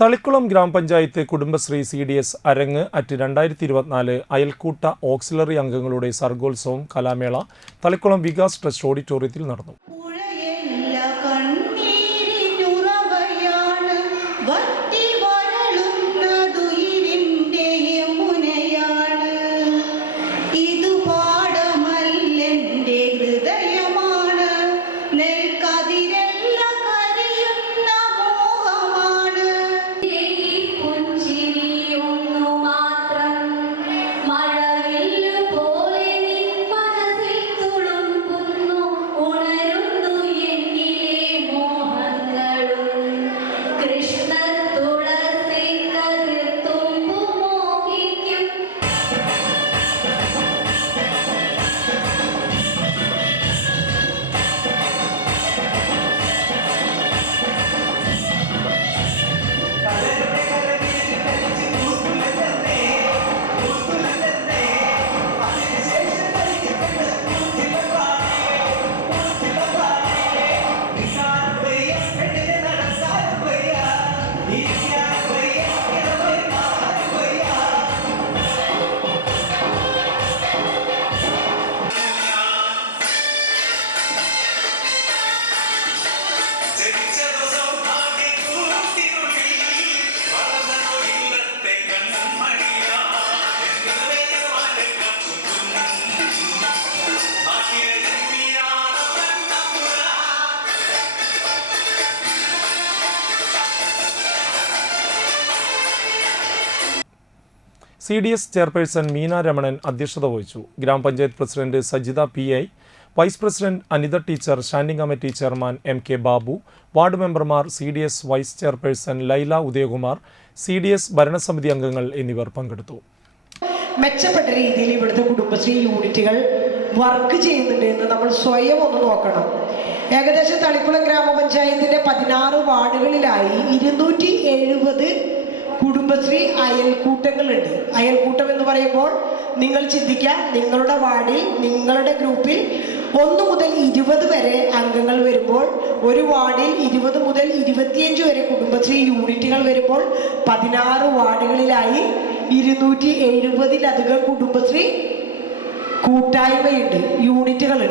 തളിക്കുളം ഗ്രാമപഞ്ചായത്ത് Kudumbashree C D S Arangu at രണ്ടായിരത്തി ഇരുപത്തിനാല് അയൽക്കൂട്ട ഓക്സിലറി അംഗങ്ങളുടെ സർഗോത്സവം കലാമേള തളിക്കുളം വികാസ് ട്രസ്റ്റ് ഓഡിറ്റോറിയത്തിൽ നടന്നു. Yeah. C D S chairperson Meena Ramanan അധ്യക്ഷത വഹിച്ചു. ഗ്രാമപഞ്ചായത്ത് president Sajitha P I vice president Anitha teacher standing committee chairman M K Babu ward മെമ്പർമാർ C D S vice chairperson Laila Udayakumar C D S ഭരണസമിതി അംഗങ്ങൾ എന്നിവർ പങ്കെടുത്തു. മെച്ചപ്പെട്ട രീതിയിൽ ഇവിടുത്തെ കുടുംബശ്രീ യൂണിറ്റുകൾ വർക്ക് ചെയ്യുന്നുണ്ട് എന്ന് നമ്മൾ സ്വയം ഒന്ന് നോക്കണം. ഏകദേശം തളിക്കുളം ഗ്രാമപഞ്ചായത്തിന്റെ പതിനാറ് വാർഡുകളിലായി ഇരുന്നൂറ്റി എഴുപത് കുടുംബശ്രീ അയൽക്കൂട്ടങ്ങളുണ്ട്. അയൽക്കൂട്ടം എന്ന് പറയുമ്പോൾ നിങ്ങൾ ചിന്തിക്കുക നിങ്ങളുടെ വാർഡിൽ നിങ്ങളുടെ ഗ്രൂപ്പിൽ ഒന്ന് മുതൽ ഇരുപത് വരെ അംഗങ്ങൾ വരുമ്പോൾ ഒരു വാർഡിൽ ഇരുപത് മുതൽ ഇരുപത്തിയഞ്ച് വരെ കുടുംബശ്രീ യൂണിറ്റുകൾ വരുമ്പോൾ പതിനാറ് വാർഡുകളിലായി ഇരുന്നൂറ്റി എഴുപതിലധികം കുടുംബശ്രീ കൂട്ടായ്മയുണ്ട് യൂണിറ്റുകളുണ്ട്.